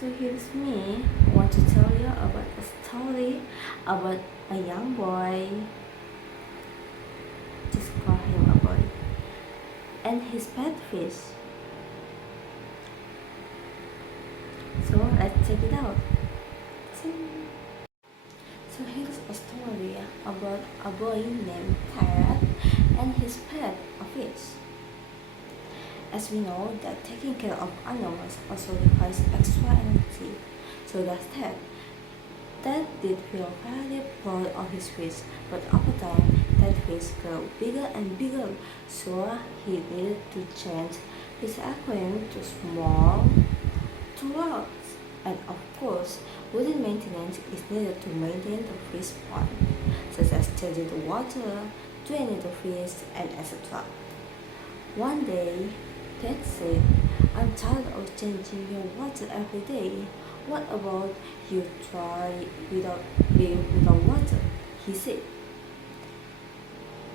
So here's me. I want to tell you about a story about a young boy. Just call him a boy. And his pet fish. So let's check it out. So here's a story about a boy named Ted and his pet, a fish. As we know that taking care of animals also requires extra energy. So that's Ted. Ted did feel very proud of his fish, but over time, that fish grew bigger and bigger, so he needed to change his aquarium to small, to large. And of course, routine maintenance is needed to maintain the fish pond, such as changing the water, draining the fish, and etc. One day, Ted said, "I'm tired of changing your water every day. What about you try without water?" he said.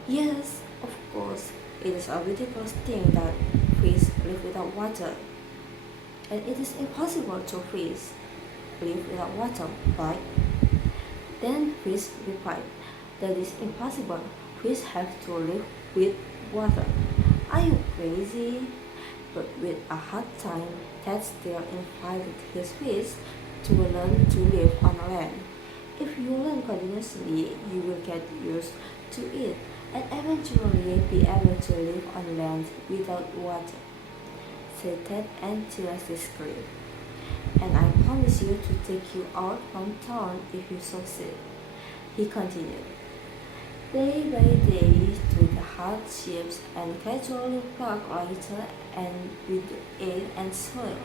Yes, of course, it is a ridiculous thing that fish live without water. And it is impossible to fish live without water, right? Then fish replied, "That is impossible. Fish have to live with water." "Are you crazy?" But with a hard time, Ted still invited his fish to learn to live on land. "If you learn continuously, you will get used to it and eventually be able to live on land without water," said Ted enthusiastically. "And I promise you to take you out from town if you succeed," he continued. Day by day, through the hardships and gradually work lighter and with the air and soil,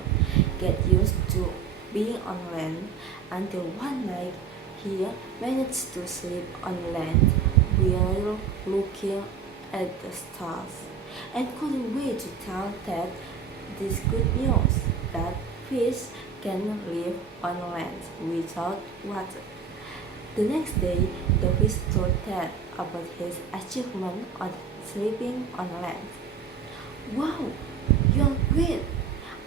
get used to being on land, until one night he managed to sleep on land while looking at the stars, and couldn't wait to tell Ted this good news that fish can live on land without water. The next day, the fish told Ted about his achievement on sleeping on land. "Wow, you're great!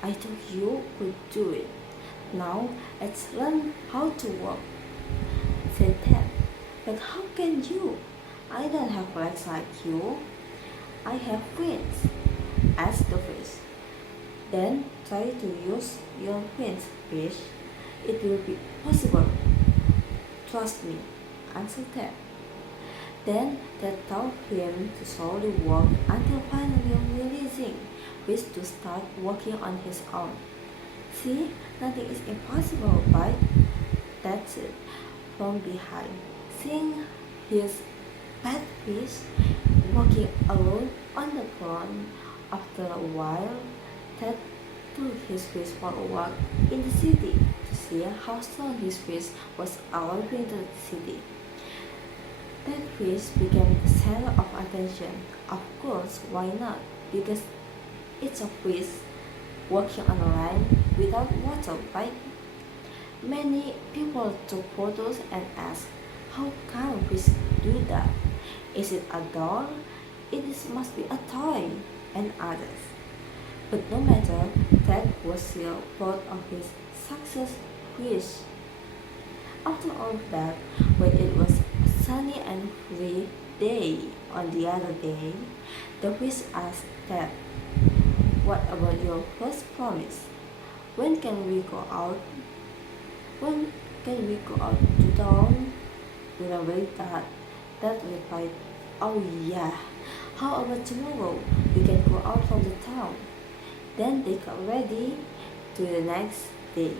I thought you could do it. Now let's learn how to walk," said Ted. "But how can you? I don't have legs like you." "I have wings," asked the fish. "Then try to use your wings, fish. It will be possible. Trust me," answered Ted. Then Ted taught him to slowly walk until finally releasing fish to start walking on his own. "See, nothing is impossible, right?" Ted said from behind, seeing his pet fish walking alone on the ground. After a while, Ted took his fish for a walk in the city to see how strong his fish was arriving to the city. That fish became the center of attention. Of course, why not? Because it's a fish walking on land without water, right? Many people took photos and asked, "How can fish do that? Is it a doll? Must be a toy," and others. But no matter, Ted was still proud of his success fish. After all of that, when it was a sunny and free day on the other day, the fish asked Ted, "What about your first promise? When can we go out? When can we go out to town?" Remembering that, Ted replied, "Oh yeah, how about tomorrow? We can go out from the town." Then they got ready to the next day.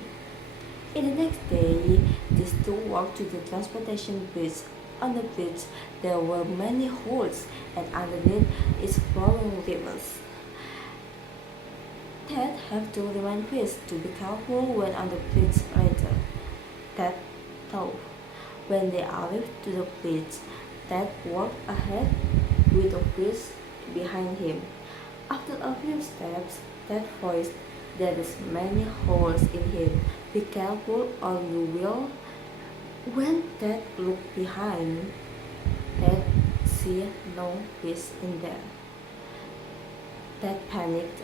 In the next day, these two walked to the transportation bridge. On the bridge, there were many holes, and underneath is flowing rivers. Ted had to remind fish to be careful when on the bridge later. Ted thought. When they arrived to the bridge, Ted walked ahead with the fish behind him. After a few steps, Ted voiced, "There is many holes in here. Be careful or you will." When Ted looked behind, Ted saw no fish in there. Ted panicked.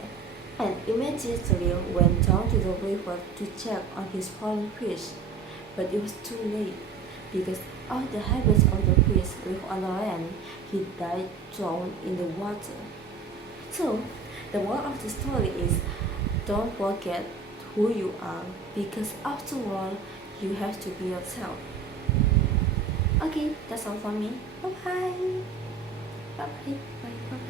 And immediately went down to the river to check on his fallen fish. But it was too late, because all the habits of the fish live on the land. He died drowned in the water. So, the moral of the story is, don't forget who you are, because after all, you have to be yourself. Okay, that's all for me. Bye bye. Bye bye. Bye bye.